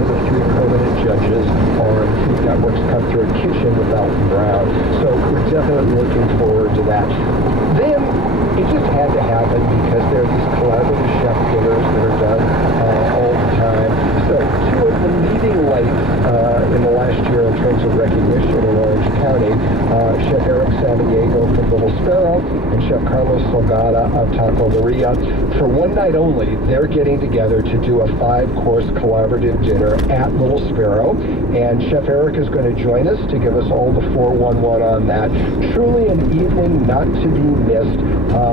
one of the 3 permanent judges on Food Network's Cut Throat Kitchen with Alton Brown. So we're definitely looking forward to that. Then it just had to happen because there are these collaborative chef dinners that are done all the time. So 2 of the leading lights in the last year in terms of recognition in Orange County, Chef Eric Samaniego from Little Sparrow and Chef Carlos Salgada of Taco Maria. For one night only, they're getting together to do a 5-course collaborative dinner at Little Sparrow, and Chef Eric is going to join us to give us all the 411 on that. Truly an evening not to be missed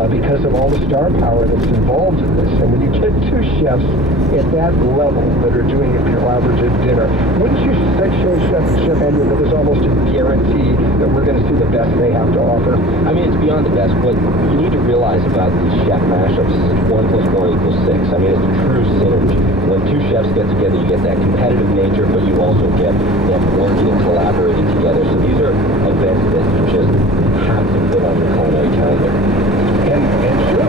because of all the star power that's involved in this. And when you get 2 chefs at that level that are doing a collaborative dinner, wouldn't you say, Chef Andrew, that there's almost a guarantee that we're going to see the best they have to offer? I mean, it's beyond the best. What you need to realize about these chef mashups is 1 + 1 = 6. I mean, it's a true synergy. When 2 chefs get together, you get that competitive nature, but you also get them working and collaborating together. So these are events that you just have to put on your culinary calendar. And sure.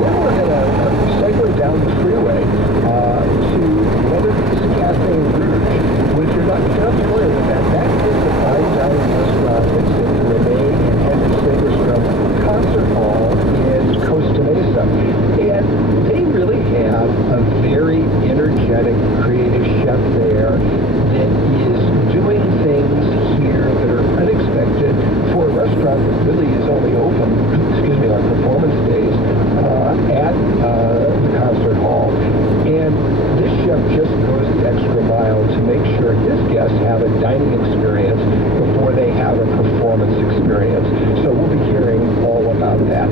Then we're going to segue down the freeway to one of these Cafe Rouge, which you're not familiar with that is the fine dining restaurant that's in the Renee and Henry Sagerstrom Concert Hall in Costa Mesa. And they really have a very energetic, creative chef there that is doing things here that are unexpected for a restaurant that really is only open, on performance days at the concert hall. And this chef just goes the extra mile to make sure his guests have a dining experience before they have a performance experience. So we'll be hearing all about that.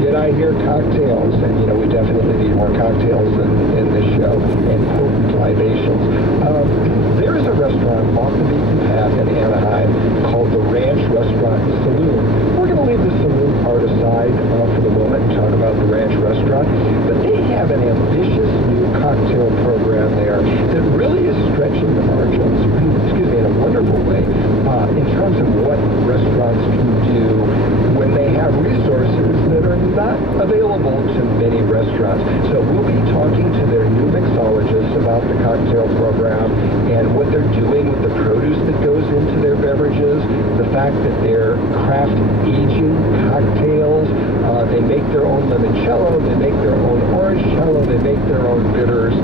Did I hear cocktails? And, we definitely need more cocktails in this show and potent libations. There is a restaurant off the beaten path in Anaheim called the Ranch Restaurant and Saloon. We're going to leave the saloon part aside for the moment and talk about the Ranch Restaurant. But they have an ambitious new cocktail program there that really is stretching the margins, in a wonderful way, in terms of what restaurants can do when they have resources that are not available to many restaurants. So we'll be talking to their new mixologists about the cocktail program and what they're doing with the produce that goes into their beverages, the fact that they're craft aging cocktails, they make their own limoncello, they make their own orangecello, they make their own bitters.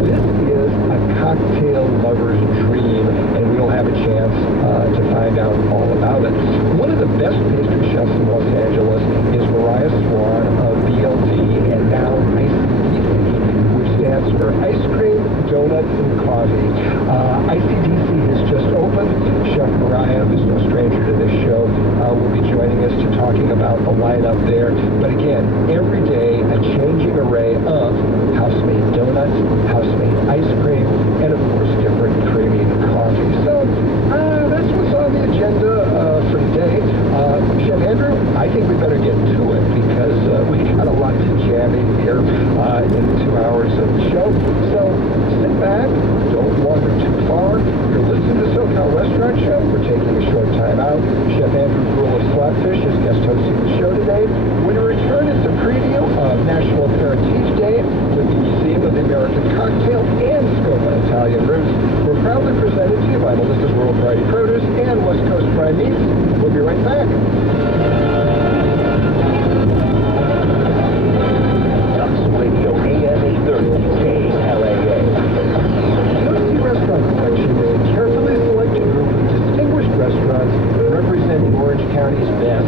This is a cocktail lover's dream, and we'll have a chance to find out all about it. One of the best pastry chefs in Los Angeles is Mariah Swan of BLD, and now ICDC, which stands for Ice Cream, Donuts, and Coffee. ICDC has just opened. Chef Mariah, who's no stranger to this show, will be joining us to talking about the lineup there. But again, every day a changing array of house-made donuts, house-made ice cream, and of course different creamy coffee. So that's what's on the agenda for today. Chef Andrew, I think we better get to it because we got a lot to jam in here in 2 hours of the show. So sit back, don't wander too far. You're listening to SoCal Restaurant Show. We're taking a short time out. Chef Andrew Gruel of Flatfish is guest hosting the show today. When we return, it's a preview of National Aperitif Day with the Museum of the American Cocktail and Scopa Italian Roots. We're proudly presented to you by Melissa's World Variety Produce and West Coast Prime Meats. We'll be right back. Ducks Radio AM 830 KLAA. Coastie Restaurant Collection is a carefully selected group of distinguished restaurants representing Orange County's best.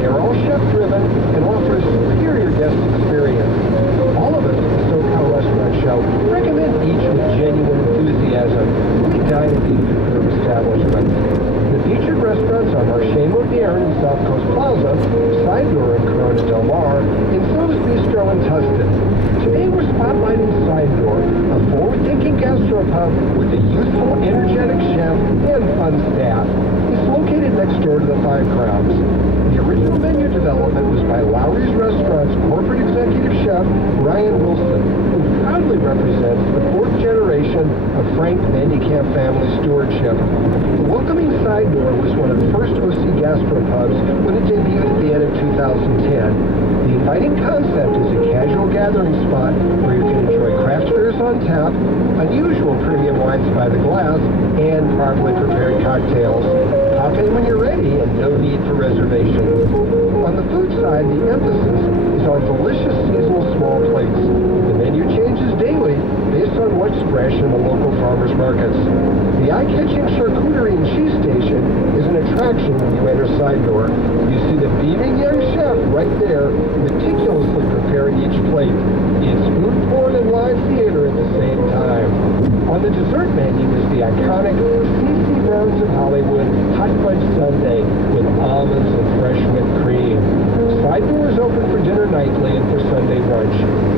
They are all chef-driven and offer a superior guest experience. All of us at the SoCal Restaurant Show recommend each with genuine enthusiasm. We dine at these superb establishments. The featured restaurants are Marché Moderne in South Coast Plaza, Side Door in Corona Del Mar, and Soda's Bistro in Tustin. Today we're spotlighting Side Door, a forward-thinking gastropub with a youthful, energetic chef and fun staff. It's located next door to the Five Crowns. The original menu development was by Lowry's Restaurant's corporate executive chef, Ryan Wilson, who proudly represents the 4th generation of Frank Vandekamp family stewardship. The welcoming Side Door was one of the first OC gastropubs when it debuted at the end of 2010. The inviting concept is a casual gathering spot where you can enjoy craft beers on on tap, unusual premium wines by the glass, and properly prepared cocktails. Hop in when you're ready and no need for reservations. On the food side, the emphasis is on delicious seasonal small plates. The menu changes daily based on what's fresh in the local farmers markets. The eye-catching charcuterie and cheese station is an attraction when you enter side door. You see the beaming young chef right there, meticulously preparing each plate. It's food porn and live theater at the same time. On the dessert menu is the iconic CC Burns of Hollywood hot fudge sundae with almonds and fresh whipped cream. Side door is open for dinner nightly and for Sunday brunch.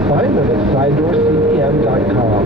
Find them at sidedoorcpm.com.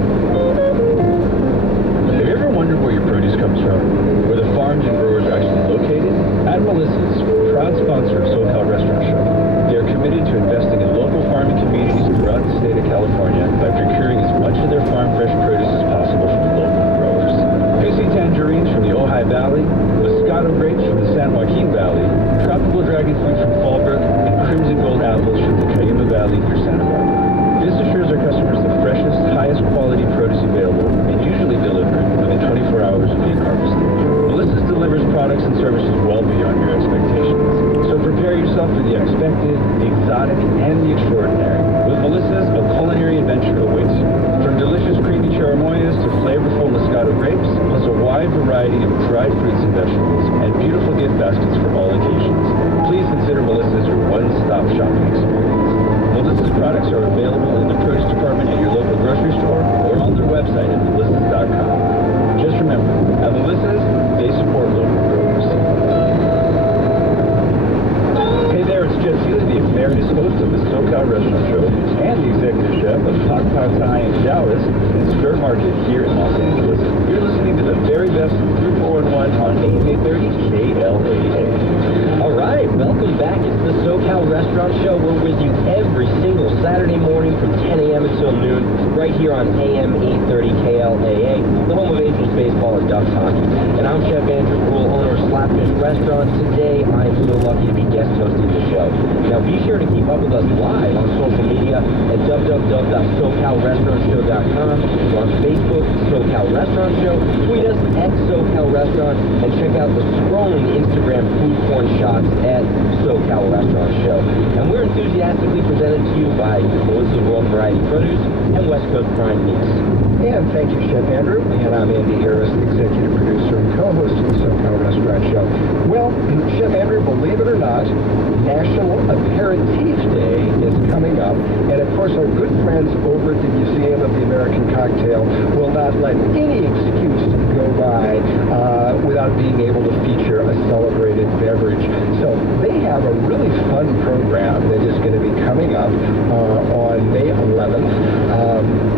Have you ever wondered where your produce comes from? Where the farms and growers are actually located? At Melissa's, proud sponsor of SoCal Restaurant Show, they are committed to investing in local farming communities throughout the state of California by procuring as much of their farm fresh produce as possible from the local growers. Juicy tangerines from the Ojai Valley, Moscato grapes from the San Joaquin Valley, tropical dragon fruit from Fallbrook, and crimson gold apples from the Cayuga Valley near Santa Barbara. This assures our customers the freshest, highest quality produce available and usually delivered within 24 hours of being harvested. Melissa's delivers products and services well beyond your expectations. So prepare yourself for the unexpected, the exotic, and the extraordinary. With Melissa's, a culinary adventure awaits you. From delicious creamy cherimoyas to flavorful Moscato grapes, plus a wide variety of dried fruits and vegetables, and beautiful gift baskets for all occasions. Please consider Melissa's your one-stop shopping experience. Melissa's products are available in the produce department at your local grocery store or on their website at melissas.com. Just remember, at Melissa's, they support local growers. Hey there, it's Jeff Seeley, the emeritus host of the SoCal Restaurant Show and the executive chef of Hot Pot Thai in Dallas and Spur Market here in Los Angeles. You're listening to the very best food 4-in-1 on AM 830 KLAA. All right, welcome back. It's the SoCal Restaurant Show. We're with you every single Saturday morning from 10 a.m. until noon, right here on AM 830 KLAA, the home of Angels baseball and Ducks hockey. And I'm Chef Andrew Rule, owner of Slapfish Restaurant. Today, I'm so lucky to be guest hosting the show. Now, be sure to keep up with us live on social media at www.socalrestaurantshow.com, or on Facebook, SoCal Restaurant Show. Tweet us at SoCal Restaurant, and check out the scrolling Instagram food porn shots at SoCal Restaurant Show. And we're enthusiastically presented to you by Melissa's World Variety Produce and West Coast Prime Meats. And thank you, Chef Andrew. And I'm Andy Harris, executive producer and co-host of the SoCal Restaurant Show. Well, Chef Andrew, believe it or not, National Aperitif Day is coming up. And of course, our good friends over at the Museum of the American Cocktail will not let any excuse go by without being able to feature a celebrated beverage. So they have a really fun program that is going to be coming up on May 11th.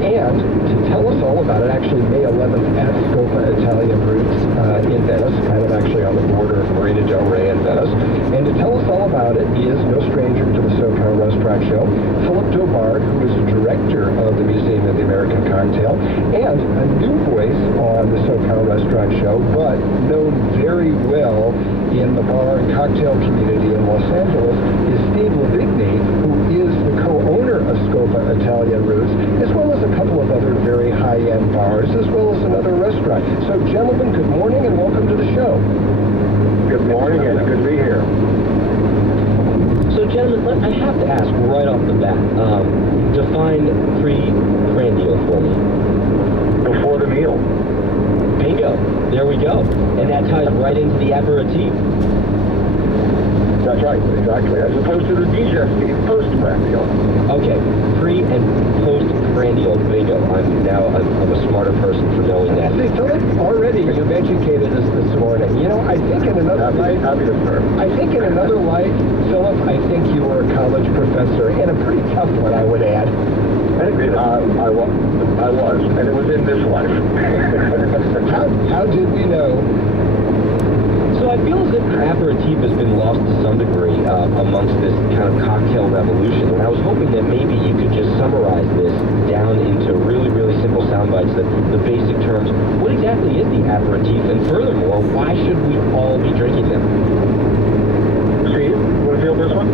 And to tell us all about it, actually May 11th at Scopa Italian Roots in Venice, kind of actually on the border of Marina Del Rey and Venice. And to tell us all about it is no stranger to the SoCal Restaurant Show, Philip Dobard, who is the director of the Museum of the American Cocktail, and a new voice on the SoCal Restaurant Show, but known very well in the bar and cocktail community in Los Angeles, is Steve Lavigny, who is the co-owner of Scopa Italian Roots, as well as a couple of other very high-end bars, as well as another restaurant. So, gentlemen, good morning and welcome to the show. Good morning, and good to be here. So, gentlemen, I have to ask right off the bat, define pre-prandial for me. Before the meal. Bingo. There we go. And that ties right into the aperitif. That's right, exactly. As opposed to the digestive post-prandial. Okay, pre and post-prandial. Bingo. I'm a smarter person for knowing that. See, Philip, already you've educated us this morning. You know, I think in another life, Happy to serve. I think in another life, Philip, I think you were a college professor, and a pretty tough one, I would add. I was, and it was in this life. How did we know? So I feel as if the aperitif has been lost to some degree amongst this kind of cocktail revolution. And I was hoping that maybe you could just summarize this down into really, really simple sound bites, the basic terms. What exactly is the aperitif? And furthermore, why should we all be drinking them? Steve, want to field this one?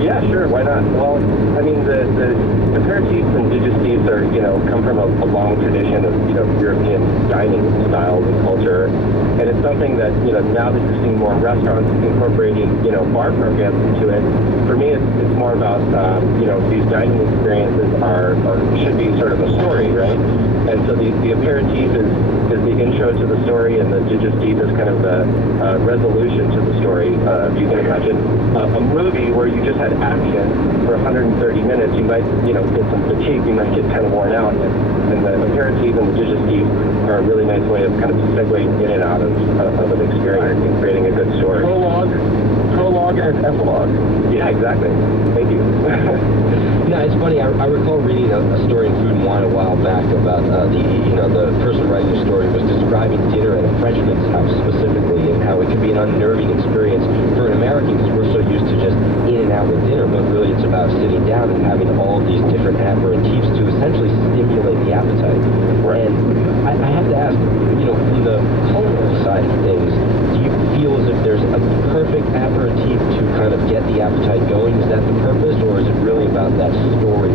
Yeah, sure, why not? Well, I mean, the aperitifs and digestifs are, come from a long tradition of, European dining styles and culture. And it's something that, now that you're seeing more restaurants incorporating, bar programs into it, for me, it's more about, these dining experiences should be sort of a story, right? And so the aperitif is the intro to the story, and the digestif is kind of the resolution to the story. If you can imagine a movie where you just had action for 130 minutes, you might, get some fatigue, you might get kind of worn out. And the aperitif and the digestif are a really nice way of kind of segueing in and out of an experience and creating a good story. Prologue and epilogue. Yeah, exactly. Thank you. No, it's funny. I recall reading a story in Food and Wine a while back about the person writing the story was describing dinner at a Frenchman's house specifically, and how it can be an unnerving experience for an American because we're so used to just in and out with dinner, but really it's about sitting down and having all of these different aperitifs to essentially stimulate the appetite. Right. And I have to ask, from the culinary side of things, do you feel as if there's a perfect aperitif to kind of get the appetite going? Is that the purpose, or is it really about that story?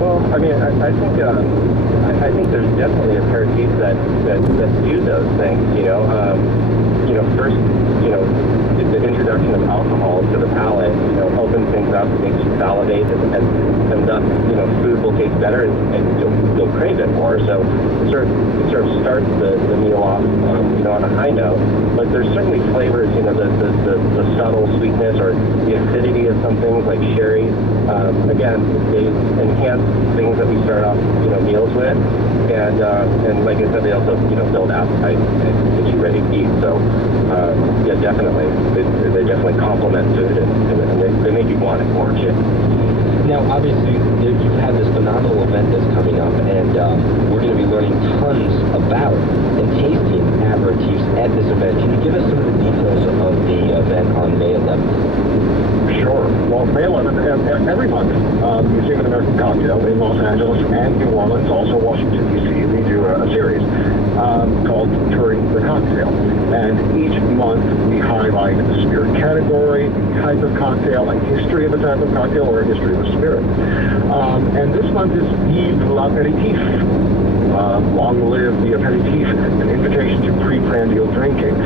Well, I mean, I think there's definitely aperitifs that do those things. First, the introduction of alcohol to the palate, opens things up, makes you salivate, and thus, food will taste better, and you'll crave it more. So it sort of starts the meal off, on a high note. But there's certainly flavors, the subtle sweetness or the acidity of some things like sherry. Again, they enhance things that we start off, meals with, and like I said, they also, build appetite and get you ready to eat. So, yeah, definitely, they definitely complement food, and they make you want it more too. Now, obviously, you've had this phenomenal event that's coming up, and we're going to be learning tons about and tasting aperitifs at this event. Can you give us some of the details of the event on May 11th? Sure. Well, May 11th, every month, Museum of American Cocktail in Los Angeles and New Orleans, also Washington, D.C., we do a series called Touring the Cocktail. And each month we highlight the spirit category, the type of cocktail, a history of a type of cocktail, or a history of a spirit. And this month is Vive l'Apéritif. Long live the aperitif, an invitation to pre-prandial drinking,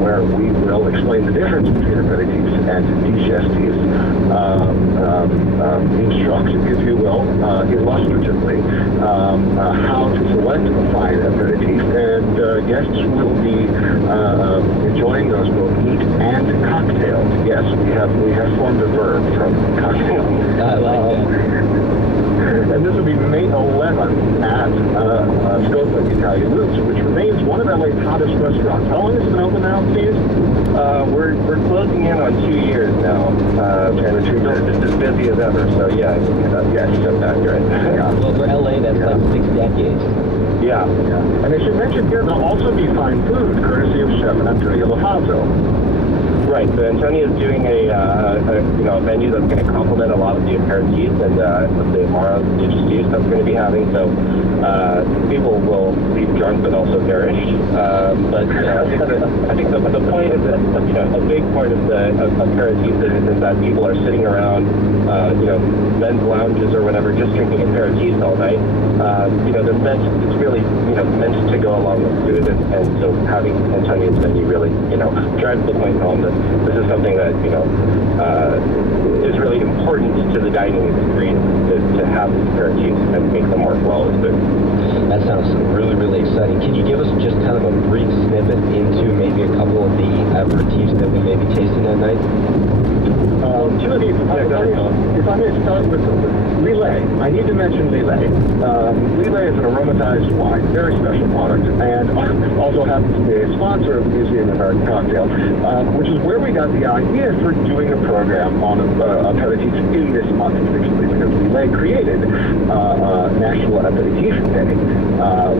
where we will explain the difference between aperitifs and digestifs, instruct, if you will, illustratively, how to select a fine aperitif, and guests will be enjoying those both neat and cocktails. Yes, we have formed a verb from cocktail. I like that. And this will be May 11th at Scopa Italian Roots, which remains one of LA's hottest restaurants. How long has it been open now, Steve? We're closing in on 2 years now, and it's just as busy as ever. So yeah, I think you're right. Yeah. Well, for LA, that's like 6 decades. Yeah. And I should mention here, there'll also be fine food, courtesy of Chef Antonio Lofazo. Right, so Antonio is doing a menu that's going to complement a lot of the aperitifs and the Amaros and digestifs that we're going to be having. So people will leave drunk but also nourished. But I think the point is that a big part of the aperitifs is that people are sitting around men's lounges or whatever, just drinking aperitifs all night. It's really meant to go along with food, and so having Antonio's menu really drives the point home that this is something that is really important to the dining experience to have these aperitifs and make them work well as food. That sounds really, really exciting. Can you give us just kind of a brief snippet into maybe a couple of the aperitifs that we may be tasting that night? If I may start with Lillet, I need to mention Lillet. Lillet is an aromatized wine, very special product, and also happens to be a sponsor of the Museum of American Cocktail, which is where we got the idea for doing a program on aperitifs in this month, particularly because Lillet created National Aperitif Day,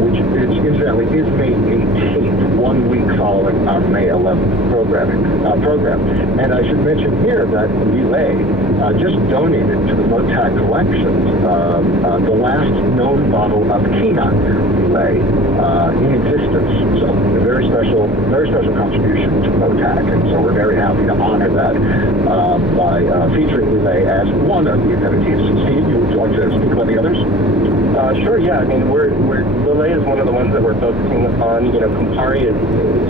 which incidentally is May 18th, 1 week following our May 11th program. And I should mention here that Lillet just donated to the Motac collections, the last known bottle of Kina lay in existence. So a very special contribution to Motac, and so we're very happy to honor that by featuring Lillet as one of the aperitifs. Steve, would you like to speak about the others? Sure, yeah. I mean, Lillet is one of the ones that we're focusing on. You know, Campari is,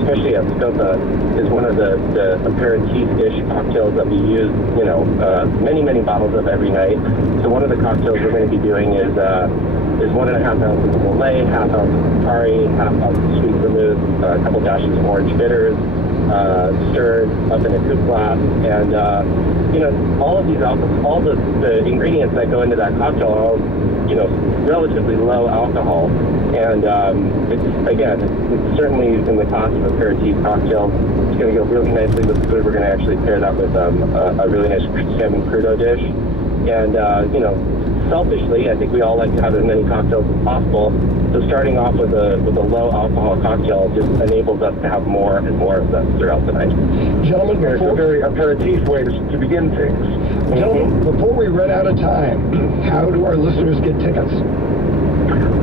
especially at Scopa, is one of the aperitif-ish cocktails that we use, you know, many bottles of every night. So one of the cocktails we're going to be doing is 1.5 ounces of Lillet, half ounce of Campari, half ounce of sweet vermouth, a couple dashes of orange bitters, stirred up in a coupe glass, and you know, all of these alcohols, all the ingredients that go into that cocktail are all, you know, relatively low alcohol, and it's certainly in the class of aperitif cocktails. It's going to go really nicely with food. We're going to actually pair that with a really nice salmon crudo dish, and you know, selfishly, I think we all like to have as many cocktails as possible. So starting off with a low alcohol cocktail just enables us to have more and more of them throughout the night. Gentlemen, it's a very aperitif way to begin things. Gentlemen, before we run out of time, how do our listeners get tickets?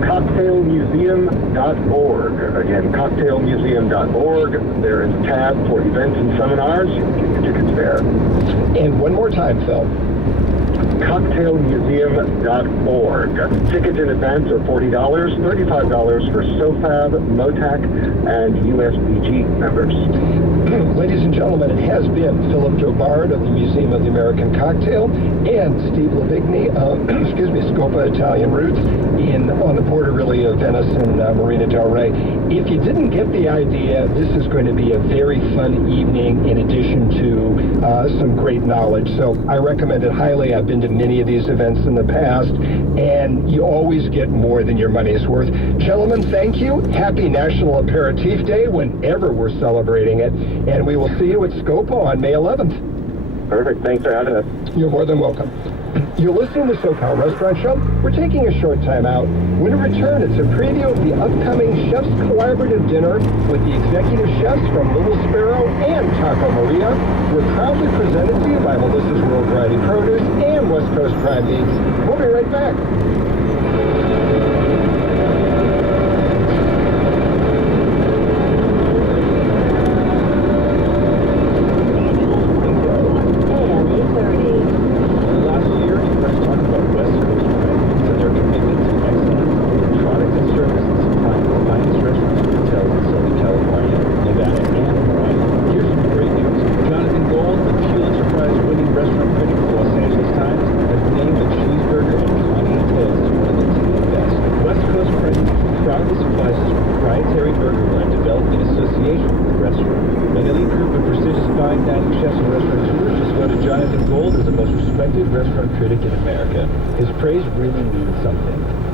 Cocktailmuseum.org. Again, cocktailmuseum.org. There is a tab for events and seminars. You can get your tickets there. And one more time, Phil. Cocktailmuseum.org. Tickets in advance are $40, $35 for SOFAB, Motac, and USBG members. Ladies and gentlemen, it has been Philip Jobard of the Museum of the American Cocktail and Steve Lavigny of, Scopa Italian Roots on the border, really, of Venice and Marina del Rey. If you didn't get the idea, this is going to be a very fun evening in addition to some great knowledge. So I recommend it highly. I've been to many of these events in the past, and you always get more than your money's worth. Gentlemen, thank you. Happy National Aperitif Day whenever we're celebrating it, and we will see you at Scopa on May 11th. Perfect. Thanks for having us. You're more than welcome. You're listening to SoCal Restaurant Show. We're taking a short time out. When we return, it's a preview of the upcoming Chefs Collaborative Dinner with the executive chefs from Little Sparrow and Taco Maria. We're proudly presented to you by Melissa's World Variety Produce and West Coast Prime Meats. We'll be right back.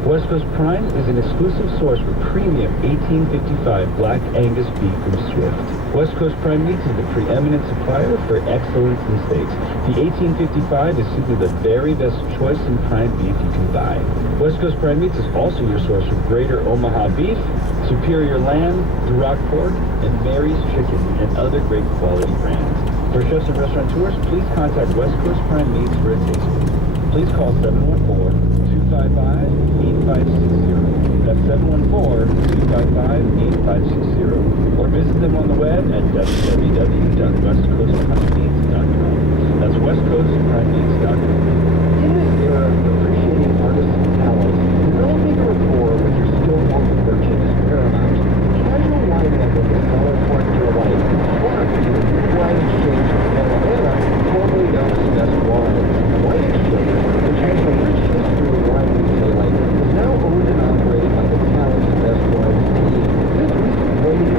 West Coast Prime is an exclusive source for premium 1855 Black Angus beef from Swift. West Coast Prime Meats is the preeminent supplier for excellence in steaks. The 1855 is simply the very best choice in prime beef you can buy. West Coast Prime Meats is also your source for Greater Omaha beef, Superior lamb, Duroc pork, and Mary's chicken, and other great quality brands. For chefs and restaurateurs, please contact West Coast Prime Meats for a tasting. Please call 714-255-8560. That's 714-255-8560. Or visit them on the web at www.westcoastprimemeats.com. That's westcoastprimemeats.com. In this era of appreciating artists and talents, developing a rapport with your skilled local merchant is paramount. Casual wine network is selling for your life. Wine Exchange in Alabama, formerly known as Best Wines. Wine Exchange, which has a rich history of wine retailing, is now owned and operated by the talented Best Wines team. This recent voting of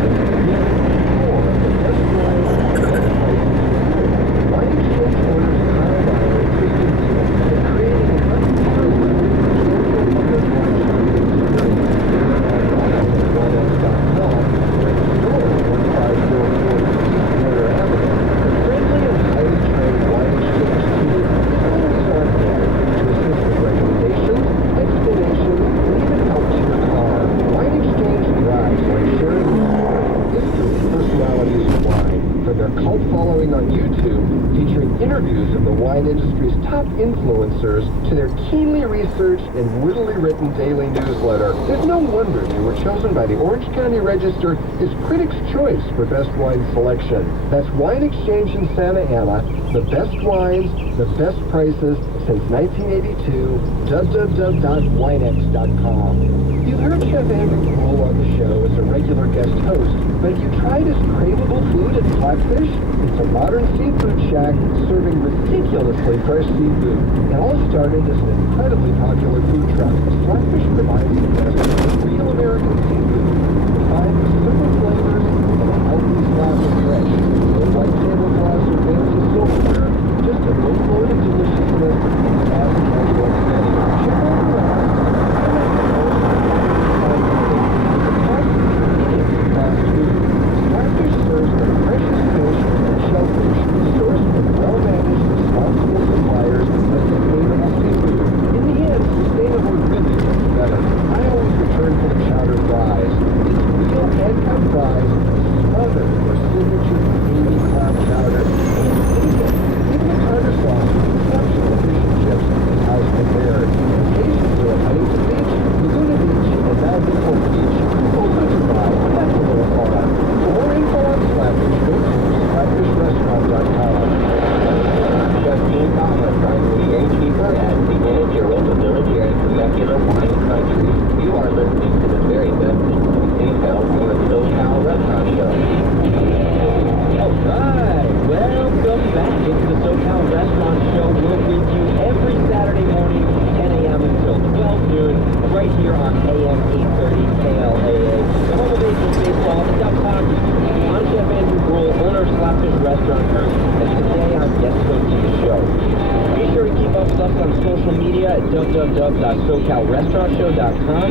businesses is more of the best wines and best prices. Wine Exchange orders high buyers wine industry's top influencers to their keenly researched and wittily written daily newsletter. It's no wonder they were chosen by the Orange County Register as Critics' Choice for Best Wine Selection. That's Wine Exchange in Santa Ana, the best wines, the best prices since 1982, www.winex.com. You heard Chef Andrew Kroll on the show as a regular guest host, but have you tried his craveable food at Flatfish? It's a modern seafood shack serving ridiculously fresh seafood. It all started as an incredibly popular food truck. Flatfish provides the best real American seafood, refined with simple flavors and a healthy slab of fresh. No white tablecloths or fancy silverware, just a boatload of deliciousness and fast casual setting. Check out the rest. Flatfish serves the freshest fish and shellfish sourced from well-managed, responsible suppliers of sustainable seafood. In the end, sustainable really gets better. I always return for the chowder fries. It's real hand-cut fries, smothered with signature creamy clam chowder, and bacon. Even the tartar sauce with exceptional fish and chips is house prepared. Locations are at Huntington Beach, Laguna Beach, and now Newport Beach. Also Dubai, that's a little far. For more info on Flatfish, go to flatfishrestaurant.com. Just being Thomas, trying to be gamekeeper at the Village, your local village here in Temecula wine country. You are listening to the very best intel from the SoCal Restaurant Show. Alright, welcome back. It's the SoCal Restaurant Show. We're with you every Saturday morning, 10 a.m. until 12 noon, right here on AM 830 KLAA. The home of Angels Baseball, the Duck Hockey. I'm Chef Andrew Gruhl, owner of Slapfish Restaurant Group, and today I'm guest host of the show. Be sure to keep up with us on social media at www.socalrestaurantshow.com,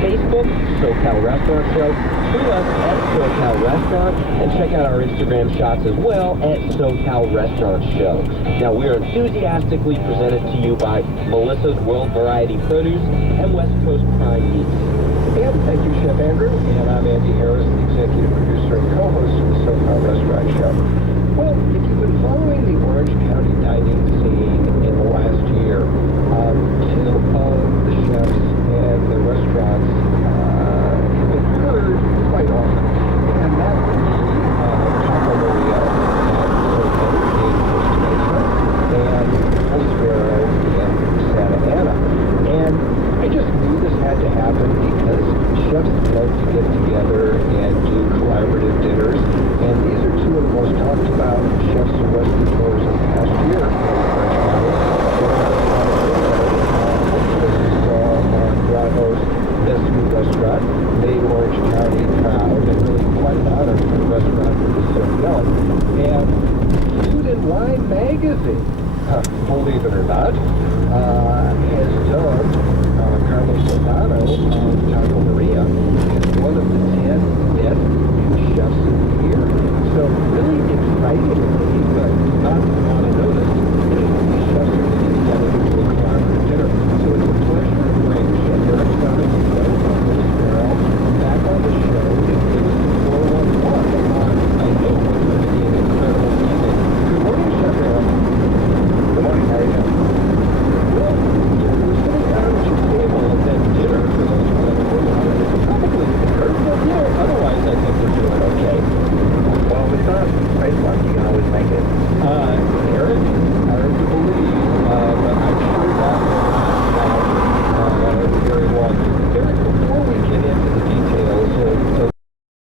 Facebook, SoCal Restaurant Show, tweet us at SoCal Restaurant, and check out our Instagram shots as well at SoCal Restaurant Show. Now, we are enthusiastically presented to you by Melissa's World Variety Produce and West Coast Prime Meats. And thank you, Chef Andrew. And I'm Andy Harris, the executive producer and co-host of the SoCal Restaurant Show. Well, if you've been following the Orange County dining scene in the last year, two of the chefs and the restaurants have been heard quite often. And that would be Taco Maria at Soho in Costa Mesa and Osvero in Santa Ana. And I just knew this had to happen because chefs love to get together and do collaborative dinners, and these are two of the most talked about chefs and restaurateurs of the past year. Hopefully you saw Bravo's Best New Restaurant made Orange County proud, and really quite an honor for the restaurant that is so young. And Food and Wine magazine, believe it or not, has dubbed Carlos Solano of Taco Maria as one of the 10 best new chefs of the year. So really excitingly, but not